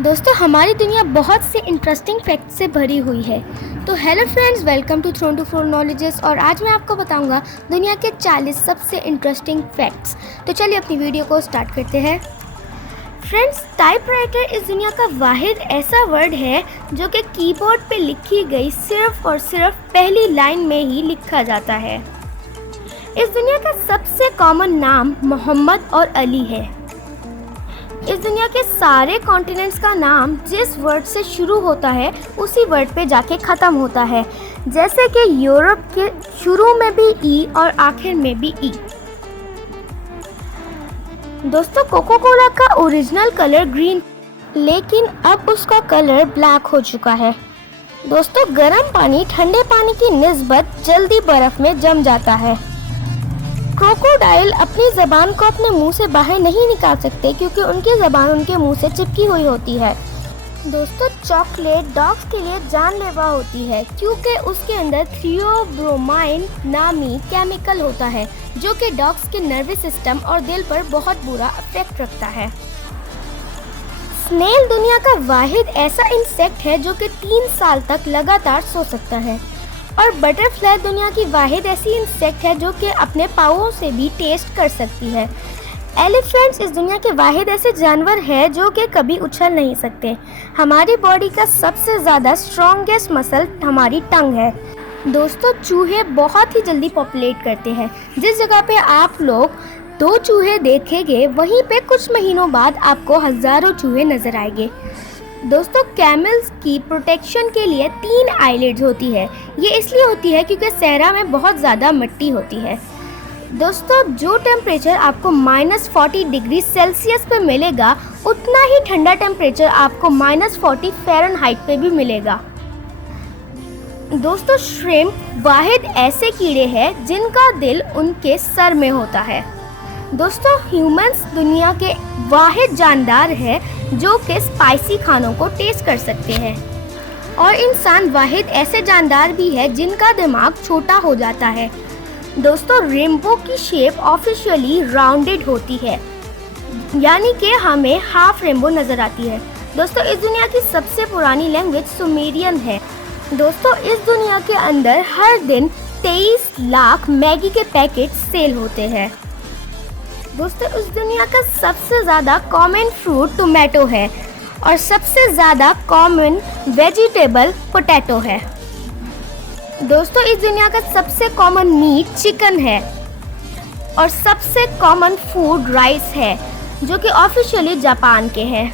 दोस्तों हमारी दुनिया बहुत से इंटरेस्टिंग फैक्ट से भरी हुई है। तो hello friends, welcome to throne to floor knowledges. और आज मैं आपको बताऊंगा दुनिया के 40 सबसे इंटरेस्टिंग फैक्ट्स। तो चलिए अपनी वीडियो को स्टार्ट करते हैं। फ्रेंड्स, टाइपराइटर इस दुनिया का वाहिद ऐसा वर्ड है जो कि कीबोर्ड पे लिखी गई सिर्फ और सिर्फ पहली लाइन में ही लिखा जाता है। इस दुनिया का सबसे कॉमन नाम मोहम्मद और अली है। इस दुनिया के सारे कॉन्टिनेंट्स का नाम जिस वर्ड से शुरू होता है उसी वर्ड पे जाके ख़त्म होता है, जैसे कि यूरोप के शुरू में भी ई और आखिर में भी ई। दोस्तों, कोको कोला का ओरिजिनल कलर ग्रीन, लेकिन अब उसका कलर ब्लैक हो चुका है। दोस्तों, गर्म पानी ठंडे पानी की निस्बत जल्दी बर्फ़ में जम जाता है। क्रोकोडाइल अपनी ज़बान को अपने मुंह से बाहर नहीं निकाल सकते क्योंकि उनकी ज़बान उनके मुंह से चिपकी हुई होती है। दोस्तों, चॉकलेट डॉग्स के लिए जानलेवा होती है क्योंकि उसके अंदर थियोब्रोमाइन नामी केमिकल होता है जो कि डॉग्स के नर्वस सिस्टम और दिल पर बहुत बुरा इफेक्ट रखता है। स्नेल दुनिया का वाहिद ऐसा इंसेक्ट है जो कि 3 साल तक लगातार सो सकता है। और बटरफ्लाई दुनिया की वाहिद ऐसी इंसेक्ट है जो कि अपने पाँवों से भी टेस्ट कर सकती है। एलिफेंट्स इस दुनिया के वाहिद ऐसे जानवर हैं जो कि कभी उछल नहीं सकते। हमारी बॉडी का सबसे ज़्यादा स्ट्रॉन्गेस्ट मसल हमारी टंग है। दोस्तों, चूहे बहुत ही जल्दी पॉपुलेट करते हैं। जिस जगह पे आप लोग 2 चूहे देखेंगे वहीं पे कुछ महीनों बाद आपको हज़ारों चूहे नज़र आएंगे। दोस्तों, कैमल्स की प्रोटेक्शन के लिए 3 आईलिड्स होती है। ये इसलिए होती है क्योंकि सहरा में बहुत ज़्यादा मिट्टी होती है। दोस्तों, जो टेम्परेचर आपको -40 डिग्री सेल्सियस पे मिलेगा उतना ही ठंडा टेम्परेचर आपको -40 फ़ारेनहाइट पे भी मिलेगा। दोस्तों, श्रिम्प वाहिद ऐसे कीड़े हैं जिनका दिल उनके सर में होता है। दोस्तों, ह्यूमंस दुनिया के वाहिद जानदार है जो कि स्पाइसी खानों को टेस्ट कर सकते हैं। और इंसान वाहिद ऐसे जानदार भी है जिनका दिमाग छोटा हो जाता है। दोस्तों, रेनबो की शेप ऑफिशियली राउंडेड होती है, यानी कि हमें हाफ रेनबो नज़र आती है। दोस्तों, इस दुनिया की सबसे पुरानी लैंग्वेज सुमेरियन है। दोस्तों, इस दुनिया के अंदर हर दिन 23 लाख मैगी के पैकेट सेल होते हैं। दोस्तों, इस दुनिया का सबसे ज़्यादा कॉमन फ्रूट टोमेटो है और सबसे ज़्यादा कॉमन वेजिटेबल पोटैटो है। दोस्तों, इस दुनिया का सबसे कॉमन मीट चिकन है और सबसे कॉमन फूड राइस है जो कि ऑफिशियली जापान के है।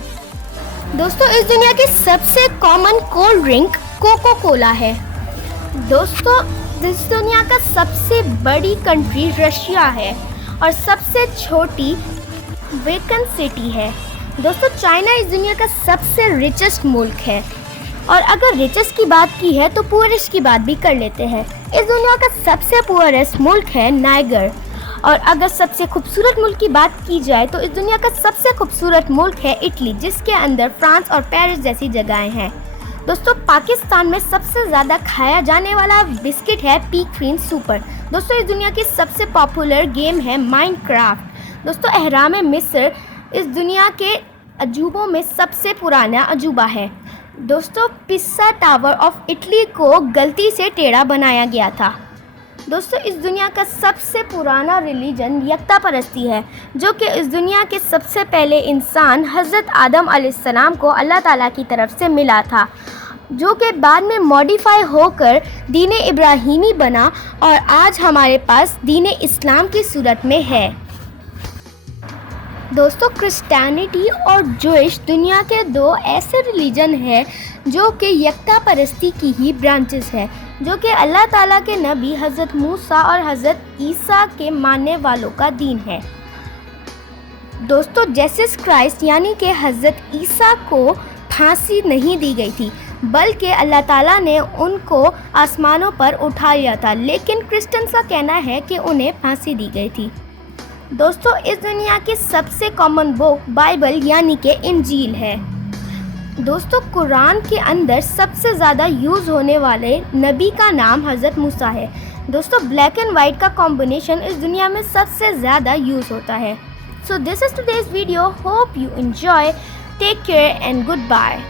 दोस्तों, इस दुनिया की सबसे common cold drink Coca Cola है। दोस्तों, इस दुनिया का सबसे बड़ी कंट्री रशिया है और सबसे छोटी वेकन सिटी है। दोस्तों, चाइना इस दुनिया का सबसे रिचेस्ट मुल्क है। और अगर रिचेस्ट की बात की है तो पुअरेस्ट की बात भी कर लेते हैं। इस दुनिया का सबसे पुअरेस्ट मुल्क है नाइगर। और अगर सबसे खूबसूरत मुल्क की बात की जाए तो इस दुनिया का सबसे खूबसूरत मुल्क है इटली, जिसके अंदर फ्रांस और पेरिस जैसी जगहें हैं। दोस्तों, पाकिस्तान में सबसे ज़्यादा खाया जाने वाला बिस्किट है पीक क्रीम सुपर। दोस्तों, इस दुनिया की सबसे पॉपुलर गेम है माइनक्राफ्ट। दोस्तों, अहराम मिस्र इस दुनिया के अजूबों में सबसे पुराना अजूबा है। दोस्तों, पिसा टावर ऑफ इटली को गलती से टेढ़ा बनाया गया था। दोस्तों, इस दुनिया का सबसे पुराना रिलीजन यकता परस्ती है, जो कि इस दुनिया के सबसे पहले इंसान हज़रत आदम अलैहिस्सलाम को अल्लाह ताला की तरफ से मिला था, जो कि बाद में मॉडिफाई होकर दीन इब्राहिमी बना और आज हमारे पास दीन इस्लाम की सूरत में है। दोस्तों, क्रिश्चियनिटी और जूइश दुनिया के 2 ऐसे रिलीजन हैं जो कि यकता परस्ती की ही ब्रांचेस है, जो कि अल्लाह ताला के नबी हज़रत मूसा और हज़रत ईसा के मानने वालों का दीन है। दोस्तों, जीसस क्राइस्ट यानी कि हज़रत ईसा को फांसी नहीं दी गई थी, बल्कि अल्लाह ताला ने उनको आसमानों पर उठा लिया था, लेकिन क्रिश्चियंस का कहना है कि उन्हें फांसी दी गई थी। दोस्तों, इस दुनिया की सबसे कॉमन बुक बाइबल यानी कि इंजील है। दोस्तों, कुरान के अंदर सबसे ज़्यादा यूज़ होने वाले नबी का नाम हज़रत मूसा है। दोस्तों, ब्लैक एंड वाइट का कॉम्बिनेशन इस दुनिया में सबसे ज़्यादा यूज़ होता है। So this is today's video. Hope you enjoy. Take care and good bye.